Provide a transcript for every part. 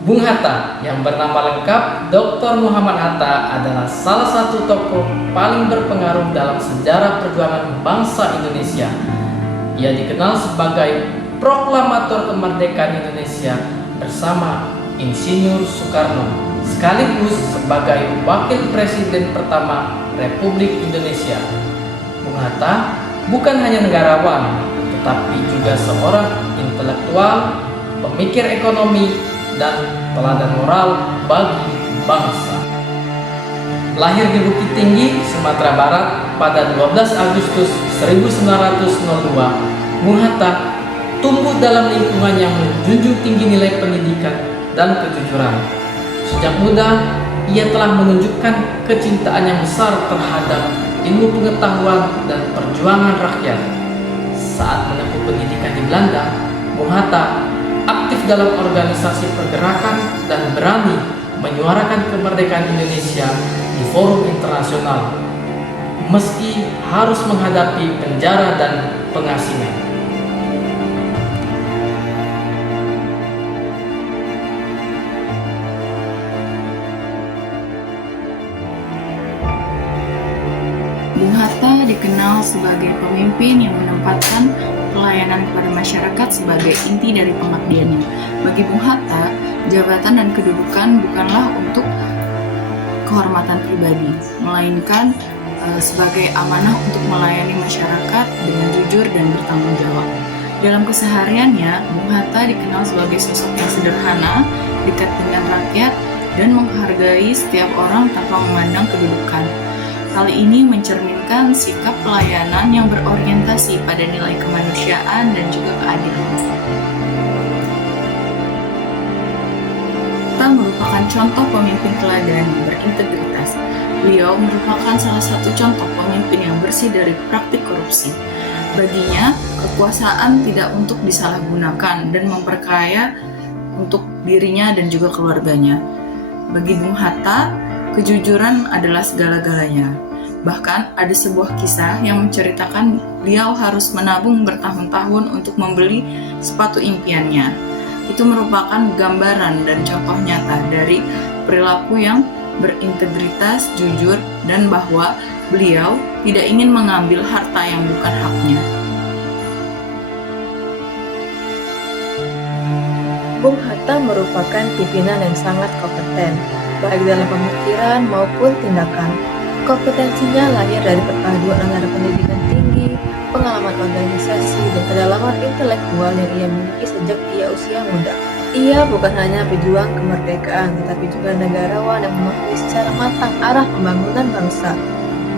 Bung Hatta yang bernama lengkap Dr. Muhammad Hatta adalah salah satu tokoh paling berpengaruh dalam sejarah perjuangan bangsa Indonesia. Ia dikenal sebagai proklamator kemerdekaan Indonesia bersama Insinyur Soekarno, sekaligus sebagai wakil presiden pertama Republik Indonesia. Bung Hatta bukan hanya negarawan, tetapi juga seorang intelektual, pemikir ekonomi, dan teladan moral bagi bangsa. Lahir di Bukit Tinggi, Sumatera Barat pada 12 Agustus 1902, Bung Hatta tumbuh dalam lingkungan yang menjunjung tinggi nilai pendidikan dan kejujuran. Sejak muda, ia telah menunjukkan kecintaan yang besar terhadap ilmu pengetahuan dan perjuangan rakyat. Saat menempuh pendidikan di Belanda, Bung Hatta aktif dalam organisasi pergerakan dan berani menyuarakan kemerdekaan Indonesia di forum internasional, meski harus menghadapi penjara dan pengasingan. Bung Hatta dikenal sebagai pemimpin yang menempatkan pelayanan kepada masyarakat sebagai inti dari pengabdiannya. Bagi Bung Hatta, jabatan dan kedudukan bukanlah untuk kehormatan pribadi, melainkan sebagai amanah untuk melayani masyarakat dengan jujur dan bertanggung jawab. Dalam kesehariannya, Bung Hatta dikenal sebagai sosok yang sederhana, dekat dengan rakyat, dan menghargai setiap orang tanpa memandang kedudukan. Hal ini mencerminkan sikap pelayanan yang berorientasi pada nilai kemanusiaan dan juga keadilan. Hatta merupakan contoh pemimpin teladan yang berintegritas. Beliau merupakan salah satu contoh pemimpin yang bersih dari praktik korupsi. Baginya, kekuasaan tidak untuk disalahgunakan dan memperkaya untuk dirinya dan juga keluarganya. Bagi Bung Hatta, kejujuran adalah segala-galanya. Bahkan ada sebuah kisah yang menceritakan beliau harus menabung bertahun-tahun untuk membeli sepatu impiannya. Itu merupakan gambaran dan contoh nyata dari perilaku yang berintegritas, jujur, dan bahwa beliau tidak ingin mengambil harta yang bukan haknya. Bung Hatta merupakan pimpinan yang sangat kompeten, baik dalam pemikiran maupun tindakan. Kompetensinya lahir dari perpaduan antara pendidikan tinggi, pengalaman organisasi, dan kedalaman intelektual yang ia miliki sejak ia usia muda. Ia bukan hanya pejuang kemerdekaan, tetapi juga negarawan yang memahami secara matang arah pembangunan bangsa.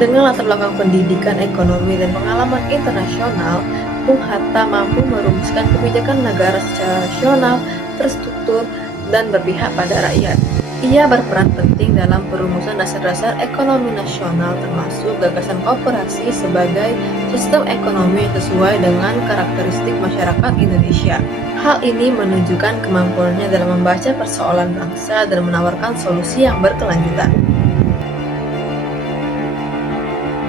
Dengan latar belakang pendidikan, ekonomi, dan pengalaman internasional, Bung Hatta mampu merumuskan kebijakan negara secara rasional, terstruktur, dan berpihak pada rakyat. Ia berperan penting dalam perumusan dasar-dasar ekonomi nasional, termasuk gagasan koperasi sebagai sistem ekonomi yang sesuai dengan karakteristik masyarakat Indonesia. Hal ini menunjukkan kemampuannya dalam membaca persoalan bangsa dan menawarkan solusi yang berkelanjutan.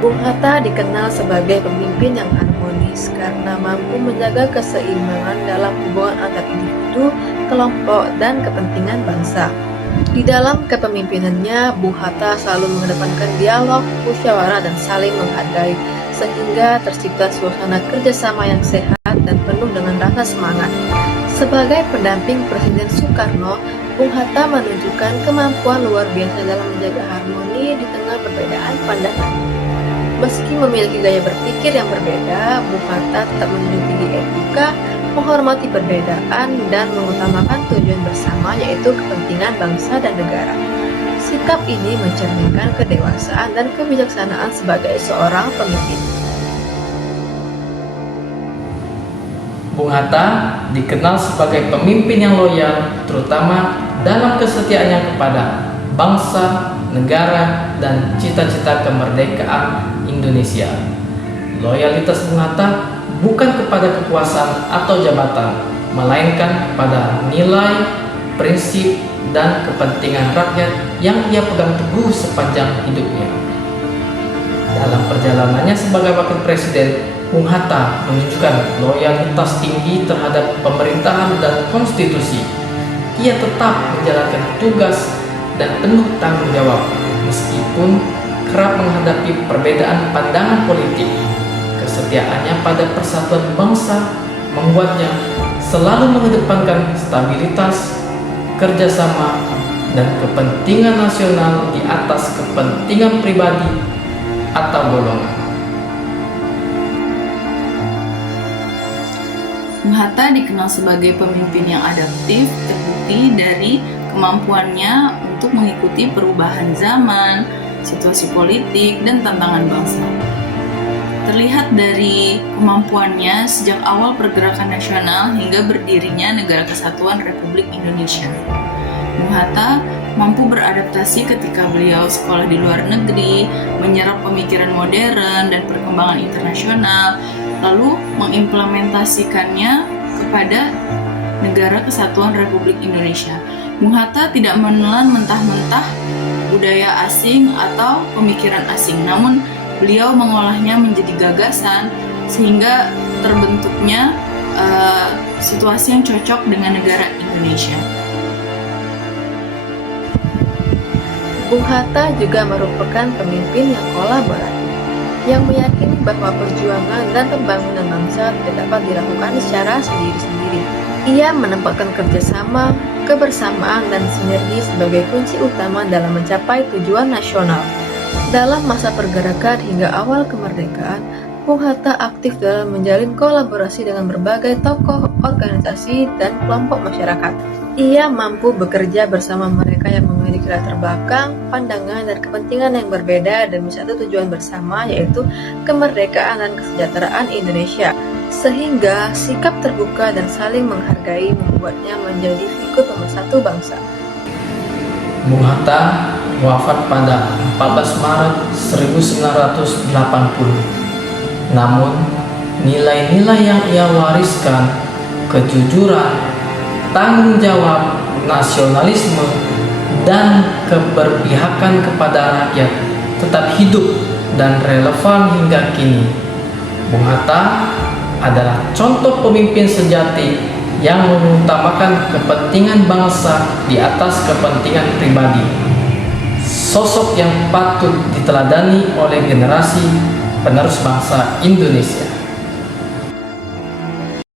Bung Hatta dikenal sebagai pemimpin yang harmonis karena mampu menjaga keseimbangan dalam hubungan antar individu, kelompok, dan kepentingan bangsa. Di dalam kepemimpinannya, Bung Hatta selalu mengedepankan dialog, musyawarah, dan saling menghargai, sehingga tercipta suasana kerjasama yang sehat dan penuh dengan rasa semangat. Sebagai pendamping Presiden Soekarno, Bung Hatta menunjukkan kemampuan luar biasa dalam menjaga harmoni di tengah perbedaan pandangan. Meski memiliki gaya berpikir yang berbeda, Bung Hatta tetap menjunjung tinggi etika, menghormati perbedaan, dan mengutamakan tujuan bersama, yaitu kepentingan bangsa dan negara. Sikap ini mencerminkan kedewasaan dan kebijaksanaan sebagai seorang pemimpin. Bung Hatta dikenal sebagai pemimpin yang loyal, terutama dalam kesetiaannya kepada bangsa, negara, dan cita-cita kemerdekaan Indonesia. Loyalitas Bung Hatta bukan kepada kekuasaan atau jabatan, melainkan pada nilai, prinsip, dan kepentingan rakyat yang ia pegang teguh sepanjang hidupnya. Dalam perjalanannya sebagai wakil presiden, Bung Hatta menunjukkan loyalitas tinggi terhadap pemerintahan dan konstitusi. ia tetap menjalankan tugas dan penuh tanggung jawab meskipun kerap menghadapi perbedaan pandangan politik. Kesetiaannya pada persatuan bangsa membuatnya selalu mengedepankan stabilitas, kerjasama, dan kepentingan nasional di atas kepentingan pribadi atau golongan. Bung Hatta dikenal sebagai pemimpin yang adaptif, terbukti dari kemampuannya untuk mengikuti perubahan zaman, situasi politik, dan tantangan bangsa. Terlihat dari kemampuannya sejak awal pergerakan nasional hingga berdirinya Negara Kesatuan Republik Indonesia. Bung Hatta mampu beradaptasi ketika beliau sekolah di luar negeri, menyerap pemikiran modern dan perkembangan internasional, lalu mengimplementasikannya kepada Negara Kesatuan Republik Indonesia. Bung Hatta tidak menelan mentah-mentah budaya asing atau pemikiran asing, namun beliau mengolahnya menjadi gagasan sehingga terbentuknya situasi yang cocok dengan negara Indonesia. Bung Hatta juga merupakan pemimpin yang kolaboratif, yang meyakini bahwa perjuangan dan pembangunan bangsa tidak dapat dilakukan secara sendiri-sendiri. Ia menempatkan kerjasama, kebersamaan, dan sinergi sebagai kunci utama dalam mencapai tujuan nasional. Dalam masa pergerakan hingga awal kemerdekaan, Bung Hatta aktif dalam menjalin kolaborasi dengan berbagai tokoh, organisasi, dan kelompok masyarakat. Ia mampu bekerja bersama mereka yang memiliki latar belakang, pandangan, dan kepentingan yang berbeda demi satu tujuan bersama, yaitu kemerdekaan dan kesejahteraan Indonesia. Sehingga sikap terbuka dan saling menghargai membuatnya menjadi figur pemersatu bangsa. Bung Hatta wafat pada 14 Maret 1980. Namun, nilai-nilai yang ia wariskan, kejujuran, tanggung jawab, nasionalisme, dan keberpihakan kepada rakyat tetap hidup dan relevan hingga kini. Bung Hatta adalah contoh pemimpin sejati yang mengutamakan kepentingan bangsa di atas kepentingan pribadi. Sosok yang patut diteladani oleh generasi penerus bangsa Indonesia.